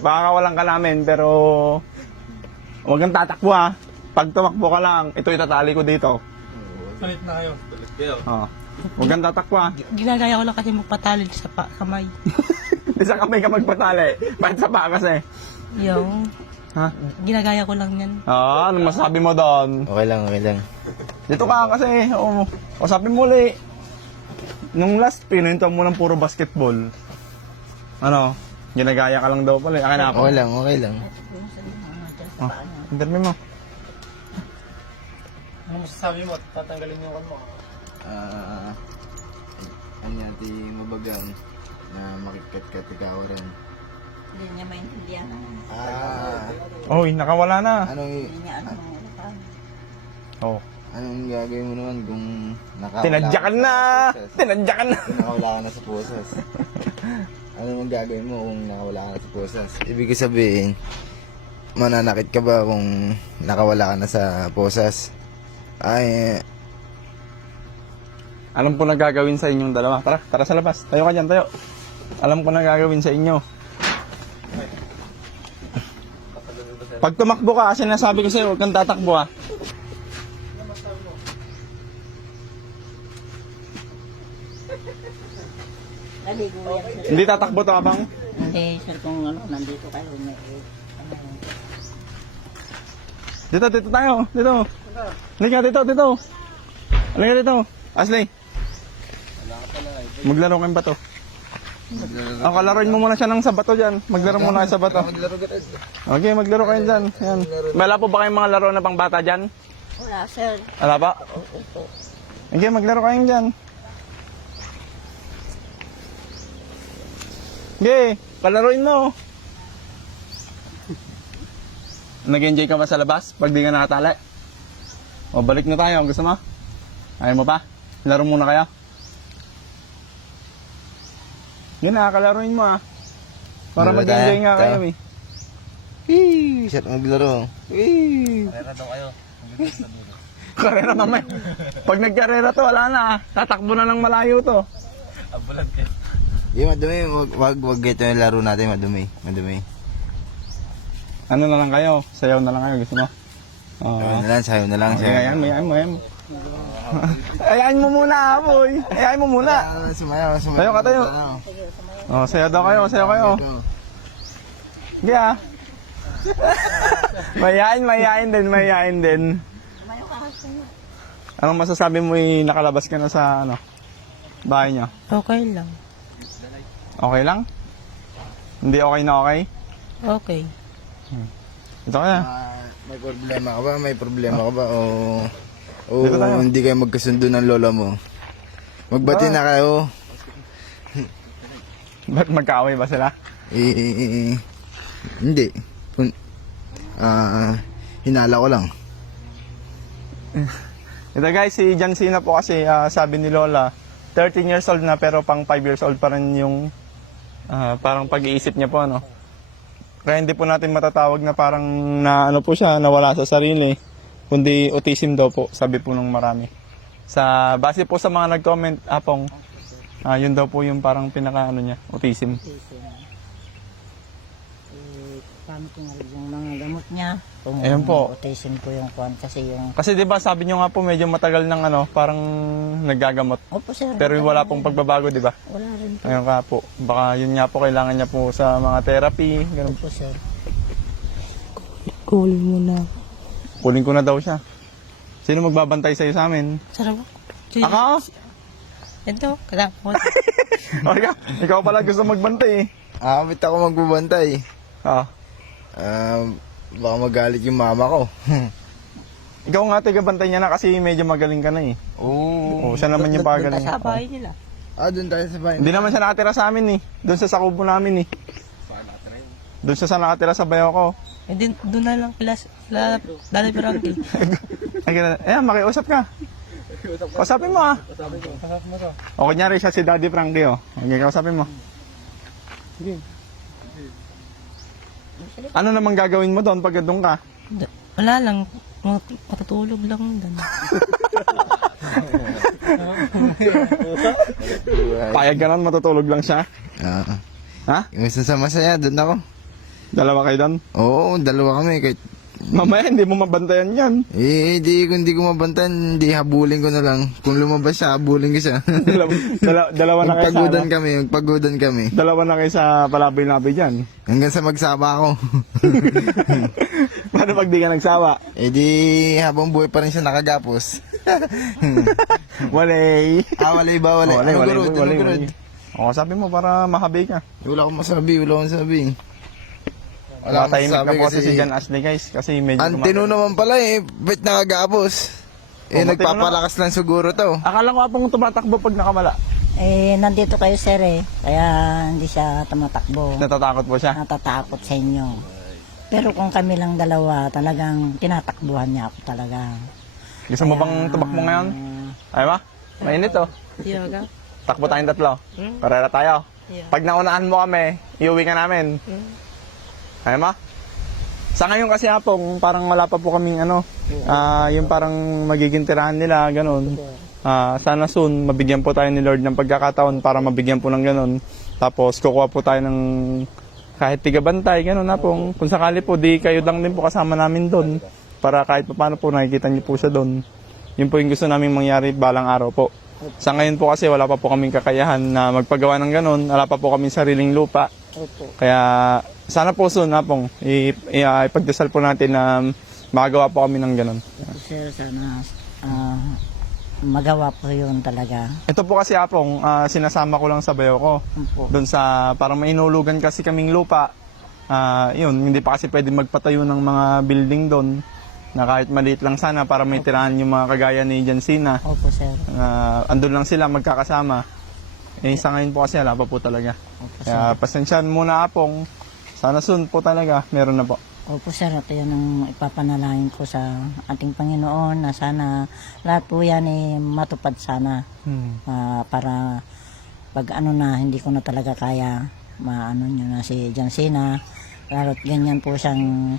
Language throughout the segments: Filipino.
pakakawalan ka namin, pero huwag kang tatakbo ha. Pag tumakbo ka lang, ito itatali ko dito. Palit na kayo. Palit kayo. Oh. Huwag kang tatakbo ha. Ginagaya ko lang kasi magpatali sa kamay. Isa kamay ka magpatali. Bakit sa paa kasi? Yung, Ha? ginagaya ko lang yan. Ah, ano masabi mo doon? Okay lang, okay lang. Dito ka kasi, usapin mo ulit. Nung last, pininto mo ng puro basketball. Ano? Ginagaya ka lang daw pala. Akin na ako. Okay lang, okay lang. Oh, interview mo. Ano masasabi mo? Tatanggalin yung kan mo. Ano natin mabagang na makikit-kat ikaw rin. Hindi niya maintindihan. Oy, nakawala na. Anong, Oh. anong gagawin mo naman kung nakawala Tinadyakan na! ka sa pusas? Tinadyakan na! Nakawala ka na sa pusas. Ano naman gagawin mo kung nakawala ka na sa pusas? Ibig sabihin, mananakit ka ba kung nakawala ka na sa pusas? Ay, Alam ko na gagawin sa inyong dalawa. Tara, tara sa labas. Tayo ka dyan, tayo. Alam ko na gagawin sa inyo. Pag tumakbo ka, sinasabi ko sa'yo, huwag kang tatakbo ha. Naligo yan. Hindi tatakbo to habang. Eh, sir, kung ano, nandito kayo, may... Dito, dito tayo. Dito. Halika, dito, dito. Halika dito. Ashley. Maglaro kayong bato. Oh, kalaroin mo muna siya ng sa bato dyan. Maglaro muna kayo sa bato. Okay, maglaro kayo dyan. Yan. Wala po ba kayong mga laro na pang bata dyan? Wala, sir. Wala pa? Okay, maglaro kayo dyan. Okay, kalaroin mo. Nag-enjoy ka ba sa labas pag di ka nakatali? O, balik na tayo. Gusto mo? Ayaw mo pa? Laro muna kayo. Yun na, kalaroin mo ah. Para Laro mag-enjoy tayo. nga kayo Tayo. eh. Wee! Shot maglaro. Wee! Pera daw kayo. Karera mamay. Pag nagkarera to, wala na ah. Tatakbo na ng malayo to. Abulan kayo. Yung madumi, wag ito yung laro natin, madumi. Madumi. Ano na lang kayo? Sayaw na lang kayo. Gusto mo? Oo. Sayo na lang, Okay, sayo. ayan mo, ayan mo, ayan mo. Ayain mo muna, boy. Ayain mo muna. Sumayaw, sumayaw. Tayo ka, tayo. Oh, sayaw daw kayo, sayaw kayo. Sige ah. Mayayain din. Anong masasabi mo nakalabas ka na sa bahay niyo? Okay lang. Okay lang? Hindi okay na okay? Okay. Ito kaya. May problema ka ba? May problema ka ba? O Dito tayo. hindi kayo magkasundo ng lola mo? Magbati na kayo. Ba't magkaaway ba sila? Hindi. Hinala ko lang. Ito guys, si John Cena po kasi sabi ni Lola, 13 years old na pero pang 5 years old pa rin yung parang pag-iisip niya po ano. Kaya hindi po natin matatawag na parang na po siya, nawala sa sarili. Kundi autism daw po, sabi po ng marami. Base po sa mga nag-comment, Apong, yun daw po yung parang pinaka niya, autism. Paano ko nga yung mga gamot niya? Kung Ayun po. autism po yung kwan kasi yung... Kasi 'di ba sabi niyo nga po medyo matagal ng parang naggagamot. Opo, sir. Pero wala pong pagbabago, 'di ba? Wala rin po. Ayun nga po. Baka yun nga po kailangan niya po sa mga therapy, ganun. Opo, sir. Kunin mo na. Kunin ko na daw siya. Sino magbabantay sa'yo sa amin? Sarap. Ako? Ito, kadapot. O ikaw pala gusto magbantay eh. Ba't ako magbubantay? Ah. Baka magalit yung mama ko. Ikaw nga taga-bantay niya na kasi medyo magaling ka na eh. Oo. Oo, siya naman yung pagaling. Sa bahay nila. Doon tayo sa bahay. Hindi naman siya nakatira sa amin eh. Doon sa sakubo namin eh. Doon siya sa nakatira sa bayo ko. Hindi, doon na lang kila Daddy Frankie. Makiusap ka. Kausapin mo ah. O kunyari siya si Daddy Frankie oh. Okay, kausapin mo. Ano namang gagawin mo doon pag doon ka? Wala lang. Matutulog lang doon. Payag ka nun, matutulog lang siya. Ah. Ha? Yung isa sa masaya, doon ako. Dalawa kayo doon? Oo, dalawa kami. Kahit, Mamaya, hindi mo mabantayan yan. kung di ko mabantan, hindi habulin ko na lang. Kung lumabas siya, habulin ko siya. Dalawa na kayo sa... Magpagudan kami. Dalawa na kayo sa palaboy-laboy dyan. Hanggang sa magsama ako. Paano pag di ka nagsawa? Habang buhay pa rin siya nakagapos. Walay. Walay ba? Walay. Ano gurod? Ano gurod? O, sabi mo para mahabi ka. Wala akong masabi. Matahimik na po kasi si Jan Ashley guys. Kasi medyo Ang tino naman pala ba't nakagapos? Nagpapalakas lang siguro to. Akala ko apong tumatakbo pag nakamala. Nandito kayo sir kaya hindi siya tumatakbo. Natatakot po siya. Natatakot sa inyo. Pero kung kami lang dalawa, talagang tinatakbuhan niya ako talaga. Gusto mo bang tubak mo ngayon? Ay ba? Mainit oh. Yoga? Takbo tayong tatlo. Karera tayo. Pag naunaan mo kami, iuwi ka namin. Ay ma? Sa ngayon kasi hapong parang wala pa po kaming yung parang magiging tirahan nila, ganun. Sana soon, mabigyan po tayo ni Lord ng pagkakataon para mabigyan po ng ganun. Tapos kukuha po tayo ng kahit tigabantay, ganun na pong. Kung sakali po, di kayo lang din po kasama namin doon. Para kahit paano po nakikita niyo po siya doon. Yun po yung gusto namin mangyari balang araw po. Sa ngayon po kasi wala pa po kaming kakayahan na magpagawa ng ganun. Wala pa po kaming sariling lupa. Kaya sana po soon pong ipagdasal po natin na magawa po kami ng ganun. Sir, sana magawa po yun talaga. Ito po kasi apong sinasama ko lang sa bayo ko. Doon sa parang mainulugan kasi kaming lupa. Yun, hindi pa kasi pwede magpatayo ng mga building doon. Na kahit maliit lang sana para may tirahan yung mga kagaya ni Jansina. Opo, sir. Andun lang sila magkakasama. Sa ngayon po kasi wala pa po talaga. Opo, Kaya pasensyahan muna apong. Sana soon po talaga, meron na po. Opo, sir. Ito yan ang ipapanalangin ko sa ating Panginoon na sana lahat po yan matupad sana. Para pag hindi ko na talaga kaya nyo na si Jansina. Lalo't ganyan po siyang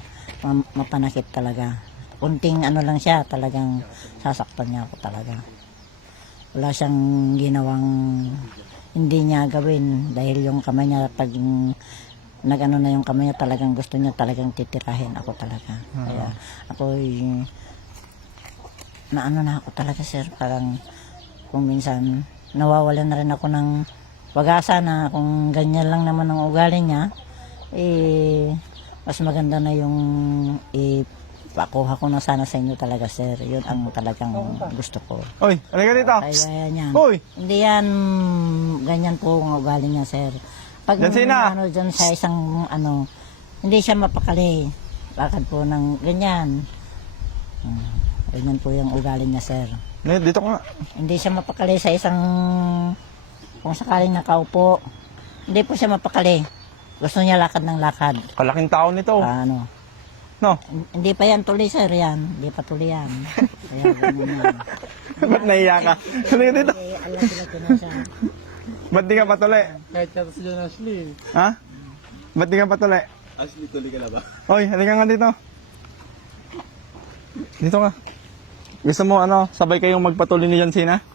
mapanakit talaga. Kunting lang siya, talagang sasaktan niya ako talaga. Wala siyang ginawang hindi niya gawin dahil yung kamay niya pag na yung kamay niya talagang gusto niya talagang titirahin ako talaga. Kaya ako na ako talaga sir, parang kung minsan nawawalan na rin ako ng pag-asa na kung ganyan lang naman ang ugali niya, mas maganda na yung pakuha ko na sana sa inyo talaga sir. Yun ang talagang gusto ko. Oy, halika dito. Kaya yan. Oy! Hindi yan ganyan po ang ugali niya sir. Pag Jansina! dyan sa isang hindi siya mapakali. Bakit po ng ganyan. Ganyan po yung ugali niya sir. Dito ka nga. Hindi siya mapakali sa isang kung sakaling nakaupo. Hindi po siya mapakali. Gusto niya lakad ng lakad. Kalaking tao nito. No? Hindi pa yan tuloy sir yan. Hindi pa tuloy yan. Kaya ganyan yan. Ba't nahiya ka? Halika dito. Alam sila ko na siya. Ba't di ka patuli? Kahit ka si John Ashley. Ha? Ba't di ka patuli? Ashley, tuloy ka na ba? Oy, halika nga dito. Dito ka. Gusto mo sabay kayong magpatuli ni Jansina?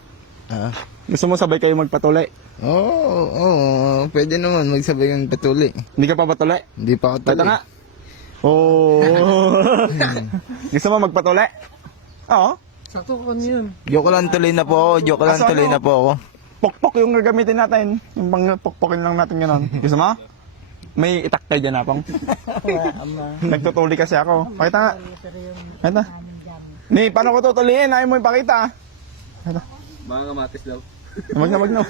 Gusto mo sabay kayong magpatuli? Oo, pwede naman magsabay kang patuli. Hindi ka pa patuli? Hindi pa ako Ito nga. Oh. Gusto mo magpatuli? Oo. Sakto ko yun. Joke lang, tuloy na po ako. Pokpok yung gagamitin natin. Yung pang pokpokin lang natin gano'n. Gusto mo? May itaktay dyan apong. Nagtutuli kasi ako. Pakita nga. Ito. Ni, paano ko tutuliin? Ayaw mo ipakita. Ito. Mga kamatis daw. Wag na.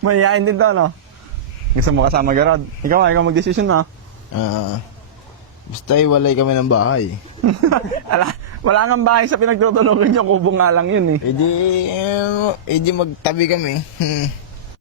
Mahihain din to, no? Gusto mo kasama garod? Ikaw mag-decision na. Basta iwalay kami ng bahay. Wala kang bahay sa pinagtutulugan niyo, kubo nga lang yun eh. Edi magtabi kami.